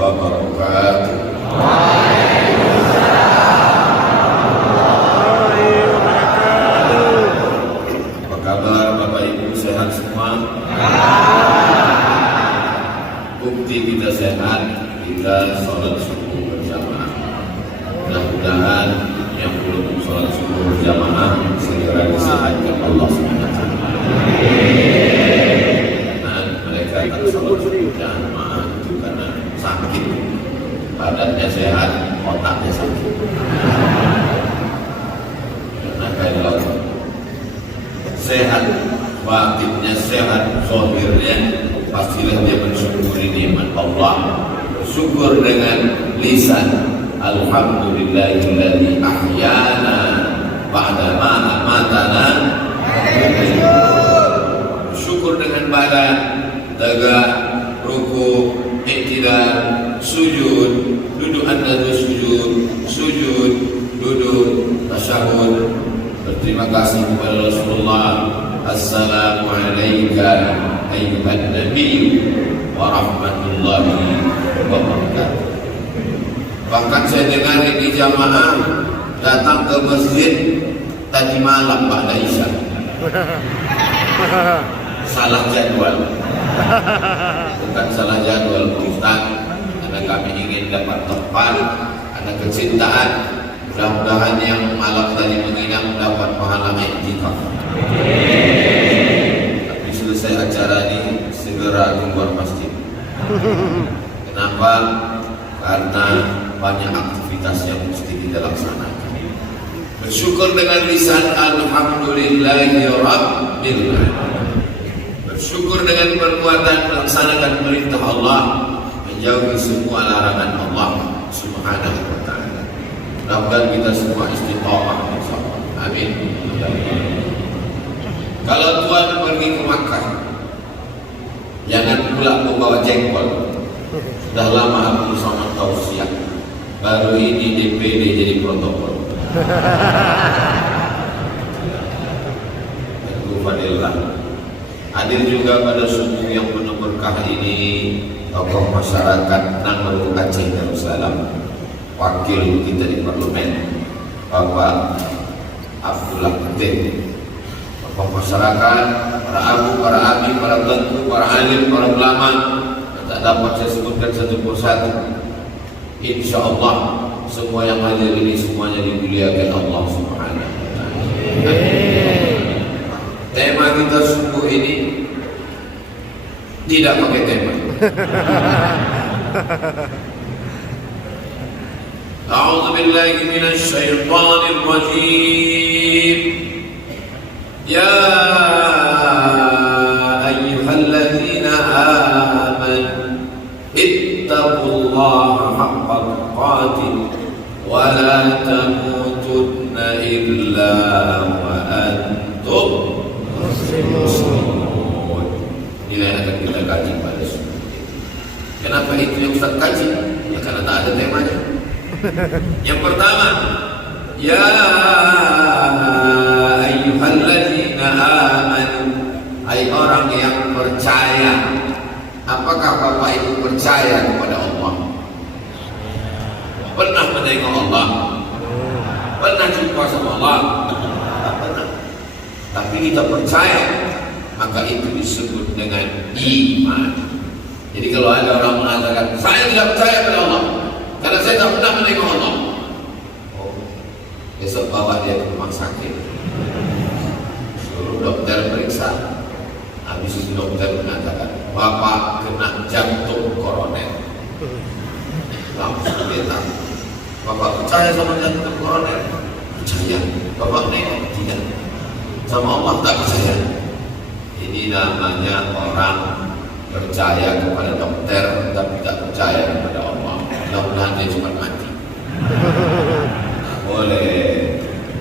wabarakatuh. Apa kabar Bapak Ibu, sehat semua? Bukti kita sehat, kita sholat subuh berjamaah. Mudah-mudahan yang belum sholat subuh berjamaah segera disehatkan Allah SWT. Dan mereka tak sholat subuh berjamaah itu karena sakit, badannya sehat, otaknya sakit. Karena kalau sehat, batinnya sehat, zahirnya pastilah dia mensyukuri nikmat Allah. Bersyukur dengan lisan, alhamdulillahilladzi ahyana ba'da ma amatana. Bersyukur dengan badan, tegak, ruku, iktidal, sujud, duduk anda sujud, sujud, duduk, tasyahud. Berterima kasih kepada Rasulullah. Assalamualaikum ayyuhan nabiy wa rahmatullahi wa barakatuh. Bahkan saya dengar di jamaah datang ke masjid tadi malam pada Isya. Salah jadwal. Bukan salah jadwal Ustaz, karena kami ingin dapat tempat, ada kecintaan. Mudah-mudahan yang malam tadi menginap dapat pahala iktikaf. Tapi selesai acara ini segera keluar masjid. Kenapa? Karena banyak aktivitas yang mesti kita laksanakan. Bersyukur dengan lisan alhamdulillahi rabbil alamin. Bersyukur dengan perbuatan melaksanakan perintah Allah, menjauhi semua larangan Allah Subhanahu wa ta'ala. Mudah-mudahan kita semua istiqamah bersama. Amin. Kalau Tuhan pergi ke Makkah, jangan pula membawa jengkol. Sudah lama aku sama tausiah, baru ini DPD jadi protokol. Alhamdulillah. Hadir juga pada subuh yang penuh berkah ini tokoh masyarakat Nangro Aceh Darussalam, wakil kita di parlemen Bapak Abdullah Ketin, tokoh masyarakat, para abu, para abi, para tentu, para alim, para ulama. Tak dapat saya sebutkan satu persatu. Insya Allah semua yang hadir ini semuanya dimuliakan Allah Subhanahu wa ta'ala. Tema kita subuh ini tidak pakai tema. A'udzu billahi minasy syaithanir rajim. Ya ayyuhalladzina amanu ittaqullaha haqqa tuqatih wa la tamutunna illa wa antum muslimun. Ini yang akan kita kaji pada subuh ini. Kenapa itu yang Ustaz kaji? Ya karena tak ada temanya. Yang pertama, ya ayyuhalladzina amanu, hai orang yang percaya. Apakah Bapak Ibu percaya kepada Allah? Pernah menengok Allah? Pernah jumpa sama Allah? Tak pernah. Tapi kita percaya, maka itu disebut dengan iman. Jadi kalau ada orang mengatakan saya tidak percaya kepada Allah karena saya tak pernah menengok Allah, oh, besok bawa dia ke rumah sakit, suruh dokter periksa. Habis itu dokter mengatakan Bapak kena jantung koroner. Langsung dia tanya, Bapak percaya sama jantung koroner? Percaya. Bapak nengok? Tidak. Sama Allah tak percaya. Ini namanya orang percaya kepada dokter tapi tak percaya kepada Allah. Mudah-mudahan dia cepat mati. Nah, boleh.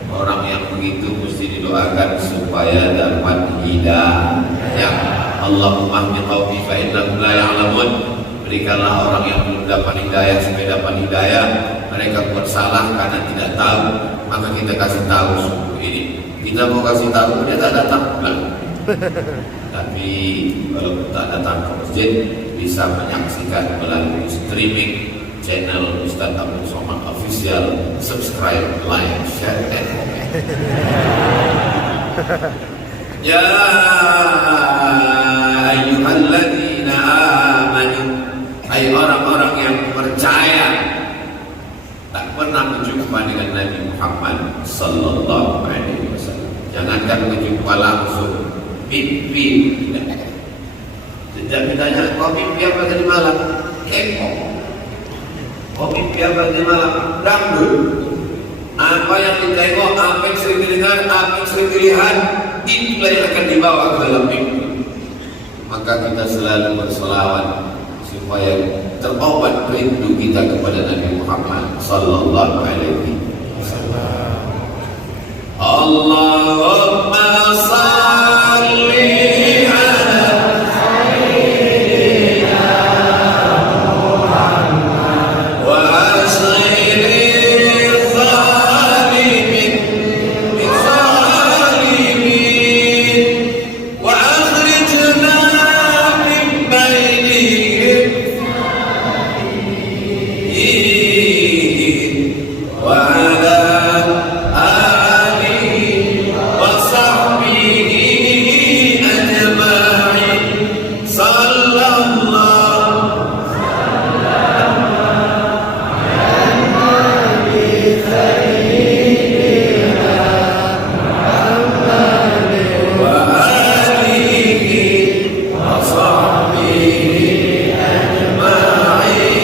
Orang yang begitu mesti didoakan supaya dapat hidayah. Allahumma hdi qaumi fa innahum la ya'lamun. Berikanlah orang yang belum dapat hidayah supaya dapat hidayah. Mereka buat salah karena tidak tahu, maka kita kasih tahu subuh ini. Kita mau kasih tahu, dia tak datang pulang. Tapi kalau tak datang ke masjid, bisa menyaksikan melalui streaming channel Ustaz Abdul Somad Official. Subscribe, like, share, dan komen. Ya ayyuhalladzina amanu, hai orang-orang yang percaya, tak pernah berjumpa dengan Nabi Muhammad sallallahu alaihi wasallam. Jangankan berjumpa langsung, mimpi tidak. Sejak ditanya, kau mimpi apa tadi malam? Kepo. Kau mimpi apa tadi malam? Dangdut. Apa yang ditengok, apa yang sering didengar, apa yang sering dilihat, itulah yang akan dibawa ke dalam mimpi. Maka kita selalu berselawat supaya terobat rindu kita kepada Nabi Muhammad sallallahu alaihi wasallam. Allahumma salli ala sayyidina Muhammad wa asghiril zalimin min zalimin wa akhrijna min bainihim wa ala alihi wa sahbihi ajma'in. Sallallahu wa alihi wa sahbihi ajma'in.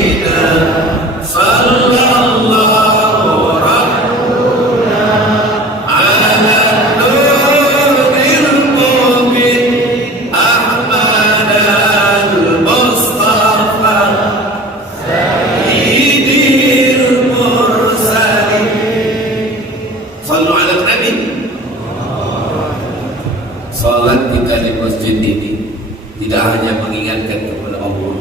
Sallallahu rabbuna ala nuril mubin Ahmad al-Mustafa sayyidil mursalin. Sallu ala Nabi. Salat kita di masjid ini tidak hanya mengingatkan kepada Allah,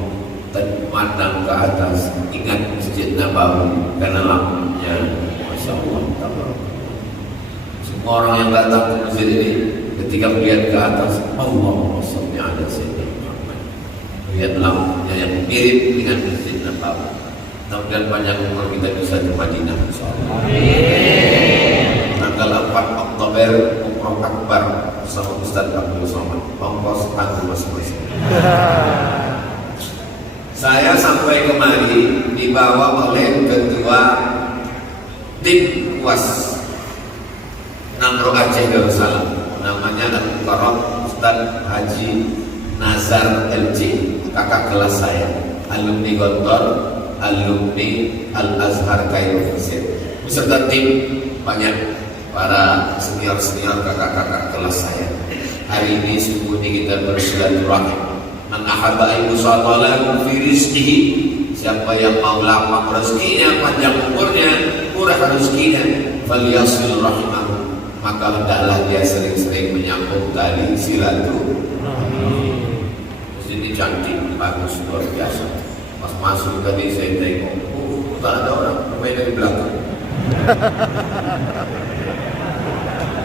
tapi memandang ke atas, ingat Masjid Nabawi karena lampunya Masya Allah. Semua orang yang datang ke masjid ini ketika melihat ke atas, Allahumma sholli ala sayyidina Muhammad, melihat lampunya yang mirip dengan Masjid Nabawi. Mudah-mudahan banyak umur kita bisa ke Madinah insyaallah. Tanggal 4 Oktober Umroh Akbar bersama Ustaz Abdul Somad, ongkos tanggung masing-masing. Saya sampai kemari dibawa oleh ketua tim UAS Namro Aceh Darussalam, namanya Al-Mukarram Ustaz Haji Nazar LC, kakak kelas saya, alumni Gontor, alumni Al-Azhar Kairo Mesir, beserta tim banyak para senior-senior kakak-kakak kelas saya. Hari ini subuh ini kita bersilaturahim. Man ahabba an yusallallahu fi rizqihi, siapa yang mau lapang rezekinya, panjang umurnya, murah rezekinya, falyasil rahimahu, maka hendaklah dia sering-sering menyambung tali silaturahim. Ini cantik, bagus, luar biasa. Pas masuk tadi saya tengok, tak ada orang main dari belakang.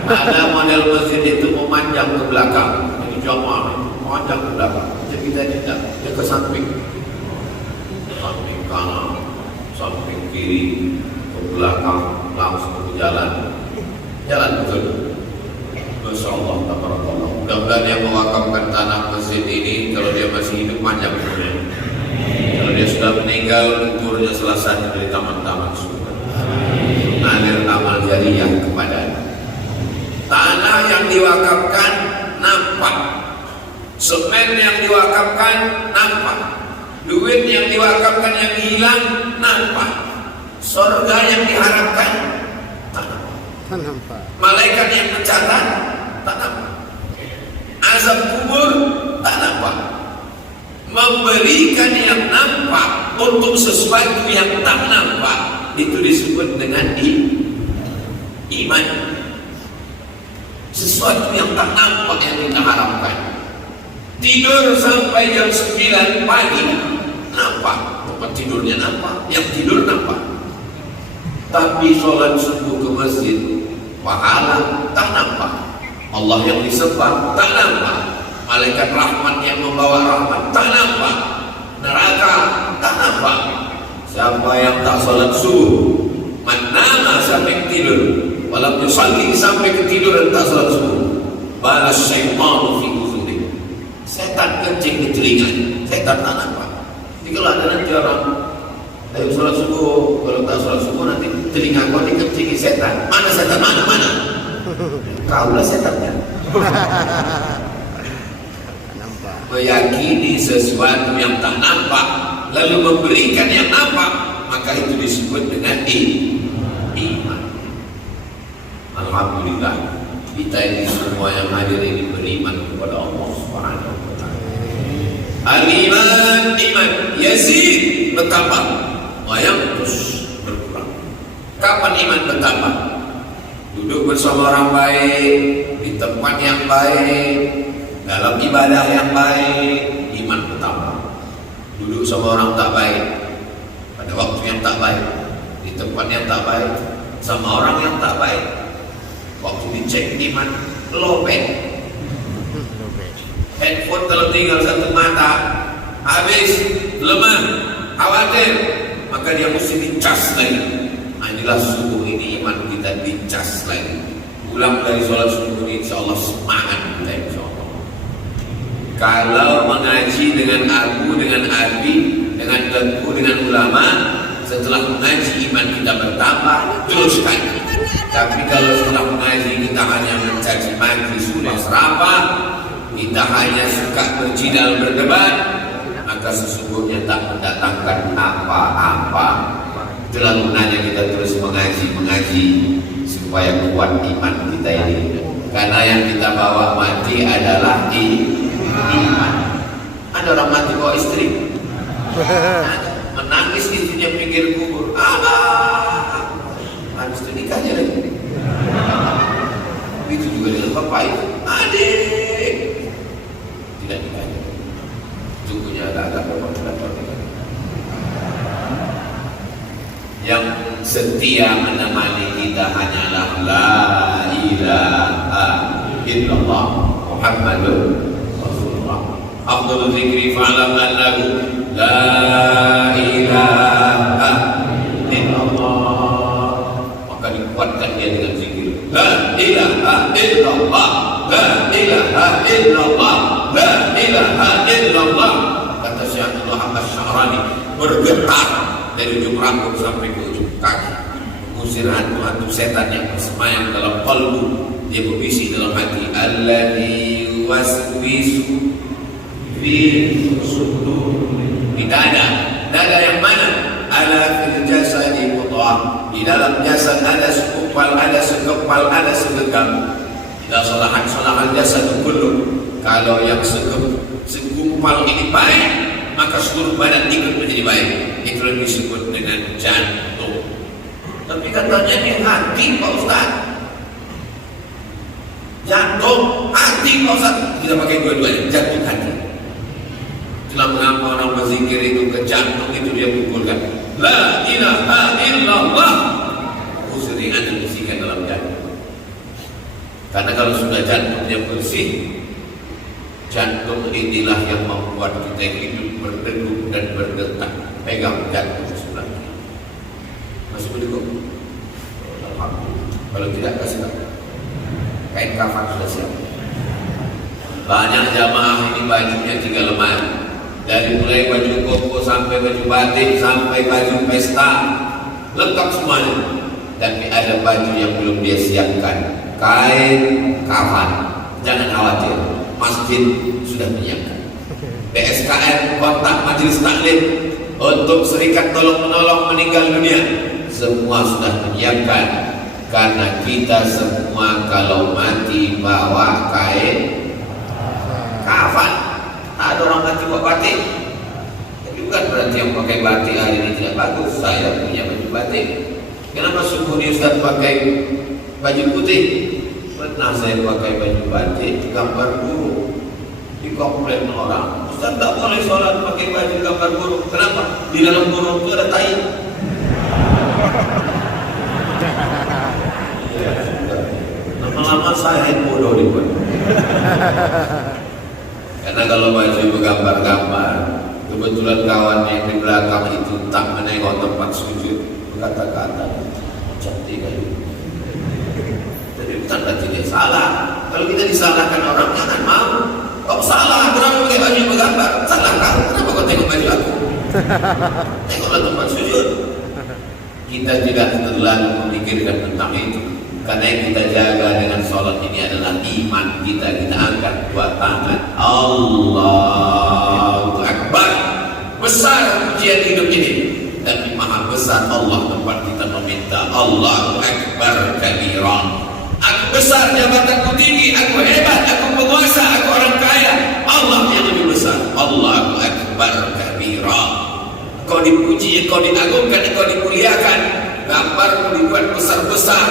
Ada model masjid itu memanjang ke belakang, ini jamaah memanjang ke belakang. Jadi kita tidak, dia ke samping, samping kanan, samping kiri, ke belakang, langsung ke jalan betul. Masya Allah, tabarakallah. Mudah-mudahan yang mewakafkan tanah masjid ini, kalau dia masih hidup panjang umurnya. Kalau dia sudah meninggal, umurnya selesai dari taman-taman surga. Mengalir amal jariyah kepadanya. Tanah yang diwakafkan nampak, semen yang diwakafkan nampak, duit yang diwakafkan yang hilang nampak, surga yang diharapkan tak nampak, malaikat yang mencatat tak nampak, azab kubur tak nampak. Memberikan yang nampak untuk sesuatu yang tak nampak, itu disebut dengan iman. Sesuatu yang tak nampak yang kita harapkan. Tidur sampai jam 9 pagi nampak, tempat tidurnya nampak, yang tidur nampak. Tapi sholat subuh ke masjid, pahala tak nampak, Allah yang disembah tak nampak, malaikat rahmat yang membawa rahmat tak nampak. neraka tak nampak. Siapa yang tak salat subuh, manama sampai tidur, walau yusalli sampai ketiduran tak salat subuh, balas syaitanu fi uzuni. Setan kencing di telinga, setan tak nampak. Jadi kalau ada nanti orang ayo salat subuh, kalau tak salat subuh nanti telinga kau dikencingi setan. Mana setan? Mana? Kaulah setannya. Meyakini sesuatu yang tak nampak lalu memberikan yang nampak, maka itu disebut dengan iman. Alhamdulillah, kita ini semua yang hadir ini beriman kepada Allah Subhanahu wa taala. Al-iman, iman yazid, bertambah, wa yanqus, berkurang. Kapan iman bertambah? Duduk bersama orang baik, di tempat yang baik, dalam ibadah yang baik, iman bertambah. Duduk sama orang tak baik, pada waktu yang tak baik, di tempat yang tak baik, sama orang yang tak baik, waktu dicek iman, lobet. Handphone kalau tinggal satu mata, habis, lemah, khawatir, maka dia mesti dicas lagi. Inilah subuh ini iman kita dicas lagi. Pulang dari sholat subuh ini insya Allah semangat kita insya Allah. Kalau mengaji dengan abu, dengan abi, dengan teguh, dengan ulama, setelah mengaji iman kita bertambah, teruskan. Tapi kalau setelah mengaji kita hanya mencaci maki, sudah serapah, kita hanya suka berjidal berdebat, maka sesungguhnya tak mendatangkan apa-apa. Itulah gunanya kita terus mengaji supaya kuat iman kita ini. Karena yang kita bawa mati adalah iman. Ada orang mati bawa istri, menangis istrinya pinggir kubur. Abah, habis itu nikahnya lagi. Itu juga dengan bapak itu, adik, tidak nikahnya. Tunggunya agak bapak dapat. Yang setia menemani kita hanyalah la ilaha illallah Muhammadur Rasulullah. Afdhalul dzikri fa'lam annahu la ilaha illallah. Maka dikuatkan dia dengan zikir la ilaha illallah, la ilaha illallah, la ilaha illallah. Kata Syekh Abdullah Asy-Sya'rani, bergetar dari ujung rambut sampai ke ujung kaki, mengusir hantu-hantu setan yang bersemayam dalam qalbu, dia berbisik dalam hati, alladzi yuwaswisu fi sudur, di dada yang mana? Ala fil jasadi mudghah, di dalam jasad ada segumpal, ada segempal, ada segenggam. Idza salahat jasad kullu, kalau yang segumpal ini baik, maka seluruh badan ikut menjadi baik. Itu yang disebut dengan jantung. Tapi katanya ini hati Pak Ustaz. Jantung, hati Pak Ustaz. Kita pakai dua-duanya, jantung hati. Itulah mengapa orang berzikir itu ke jantung itu dia pukulkan la ilaha illallah. Sering ada bisikan dalam jantung. Karena kalau sudah jantungnya bersih, jantung inilah yang membuat kita hidup berdegup dan berdetak. Pegang jantung sebelah kiri. Masih berdegup? Alhamdulillah. Kalau tidak, kasih tahu. Kain kafan sudah siap. Banyak jamaah ini bajunya 3 lemari. Dari mulai baju koko sampai baju batik sampai baju pesta, lengkap semuanya. Tapi ada baju yang belum dia siapkan, kain kafan. Jangan khawatir, masjid sudah menyiapkan. PSKM kontak majelis taklim untuk serikat tolong menolong meninggal dunia, semua sudah menyiapkan. Karena kita semua kalau mati bawa kain kafan. Ada orang mati bawa batik, tapi bukan berarti yang pakai batik hari ini tidak bagus. Saya punya baju batik. Kenapa subuh ini Ustaz pakai baju putih? Pernah saya pakai baju batik gambar burung, dikomplain orang, Ustaz tak boleh sholat pakai baju gambar burung. Kenapa? Di dalam burung itu ada tai. Lama-lama saya yang bodoh dibuat. Karena kalau baju bergambar-gambar, Kebetulan kawannya yang di belakang itu tak menengok tempat sujud, berkata-kata cantik kali. Jadi tanda tidak salah. Kalau kita disalahkan orang jangan mau. Kau salah, kenapa pakai baju bergambar? Salah kau, kenapa kau tengok baju aku? Tengoklah tempat sujud. Kita tidak terlalu memikirkan tentang itu. Karena yang kita jaga dengan sholat ini adalah iman kita. Kita angkat dua tangan, Allahu Akbar. Besar ujian hidup ini, tapi maha besar Allah tempat kita meminta. Allahu Akbar kabira. Aku besar, jabatanku tinggi, aku hebat, aku penguasa, aku orang kaya. Allah yang lebih besar. Allahu Akbar kabira. Kau dipuji, kau diagungkan, kau dimuliakan. Gambarmu dibuat besar-besar.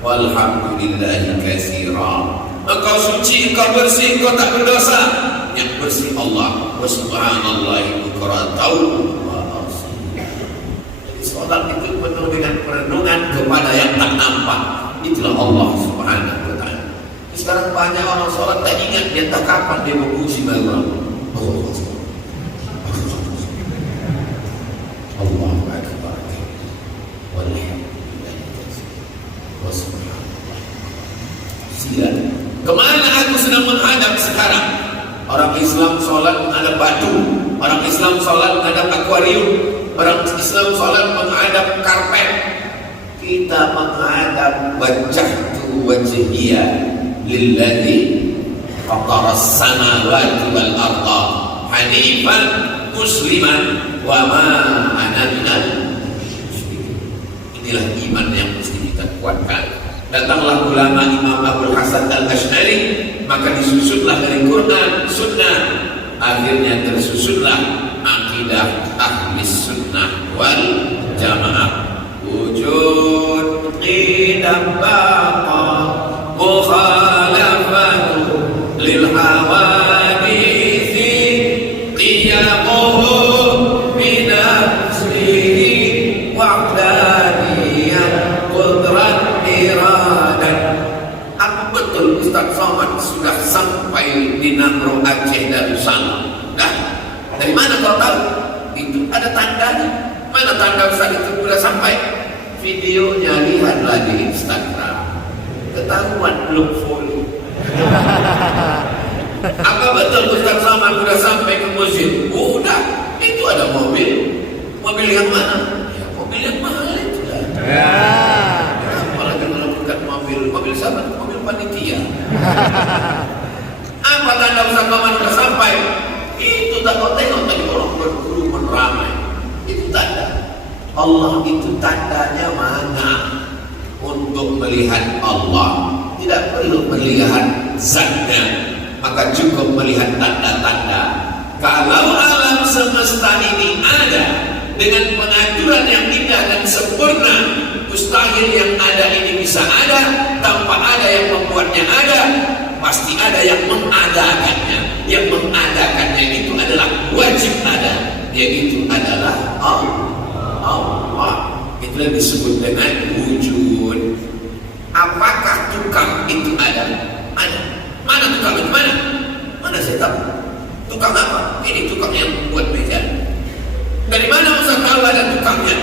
Walhamdulillahi katsira. Engkau suci, engkau bersih, engkau tak berdosa. Yang bersih Allah. Wa subhanallahi bukratan wa asila. Jadi sholat itu penuh dengan perenungan kepada yang tak nampak. Itulah Allah subhanahu wa ta'ala. Sekarang banyak orang sholat tak ingat dia tak kapan dia memuji Allah. Allahu Akbar. Kemana aku sedang menghadap sekarang? Orang Islam sholat menghadap batu, orang Islam sholat menghadap akuarium, orang Islam sholat menghadap karpet. Kita menghadap wajhtu wajhiya lilladzi fatara as-samawati wal arda hanifan musliman wa ma ana minal musyrikin. Inilah iman yang mesti kita kuatkan. Datanglah ulama Imam Abdul Hasan Al-Asy'ari, maka disusunlah dari Quran, Sunnah, akhirnya tersusunlah akidah ahli sunnah wal jamaah. Wujud qidam baqa mukhalafatu lil hawadisi qiyamuhu binafsihi wa'daniyah qudrat iradat. Apa betul Ustaz Somad sudah sampai di Namro Aceh Darussalam? Nah, dari mana kau tahu? Itu ada tandanya. Mana tanda Ustaz itu sudah sampai? Videonya lihatlah di Instagram. Ketahuan belum follow. Apa betul Ustaz Somad sudah sampai ke masjid? Udah, itu ada mobil. Mobil yang mana? Ya, mobil yang mahal itu dah. Ya. Apalagi kalau bukan mobil sahabat, mobil panitia. Apa tanda Ustaz Somad sudah sampai? Itu tak kau tengok tadi orang berkerumun ramai. Itu tanda. Allah itu tandanya mana? Untuk melihat Allah tidak perlu melihat zatnya, maka cukup melihat tanda-tanda. Kalau alam semesta ini ada dengan pengaturan yang indah dan sempurna, mustahil yang ada ini bisa ada tanpa ada yang membuatnya ada. Pasti ada yang mengadakannya. Yang mengadakannya itu adalah wajib ada, yaitu adalah Allah. Itulah disebut dengan wujud. Apakah tukang itu ada? Ada. Mana tukang itu? Mana saya tahu? Tukang apa? Ini tukang yang membuat meja. Dari mana Ustaz tahu ada tukangnya?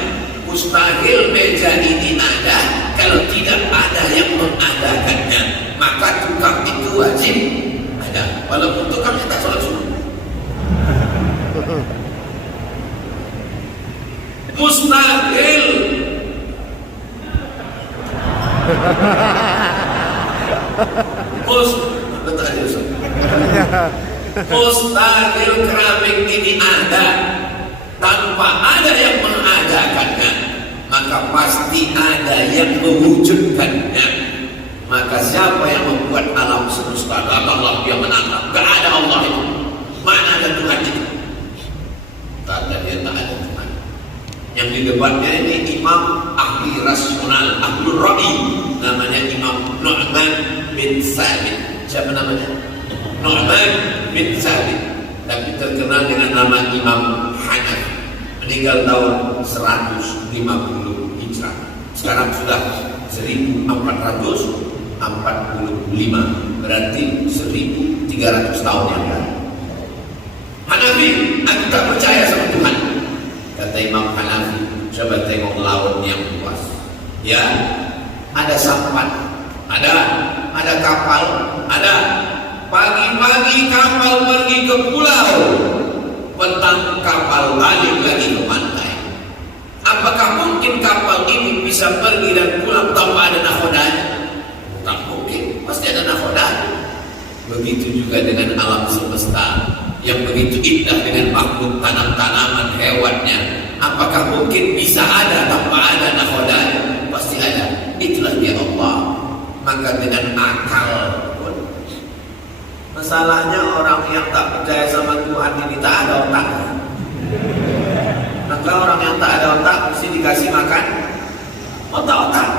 Mustahil meja ini ada kalau tidak ada yang mengadakannya. Maka tukang itu wajib ada. Walaupun tukangnya tak sholat sunnah. Mustahil mustahil keramik ini ada tanpa ada yang mengadakannya, maka pasti ada yang mewujudkannya. Maka siapa yang membuat alam semesta? Allah yang menatap. Gak ada Allah itu. Mana ada Tuhan itu? Tak ada, dia tak ada Tuhan. Yang di depannya ini imam ahli rasional, ahlul ra'i, namanya Imam Nu'man bin Sabit. Siapa namanya? Nu'man bin Sabit, tapi terkenal dengan nama Imam Hanafi. Meninggal tahun 150 Hijrah. Sekarang sudah 1445, berarti 1300 tahun yang lalu. Hanafi aku tak percaya sama Tuhan. Kata Imam Hanafi, coba tengok laut yang luas. Ya, ada sampan, ada kapal, ada. Pagi-pagi kapal pergi ke pulau, petang kapal balik lagi ke pantai. Apakah mungkin kapal ini bisa pergi dan pulang tanpa ada nakodanya? Tak mungkin, pasti ada nakodanya. Begitu juga dengan alam semesta yang begitu indah dengan makhluk tanam-tanaman hewannya. Apakah mungkin bisa ada tanpa ada nakodanya? Pasti ada. Itulah dia Allah. Maka dengan akal pun. Masalahnya orang yang tak percaya sama Tuhan ini tak ada otak. Maka orang yang tak ada otak mesti dikasih makan otak-otak.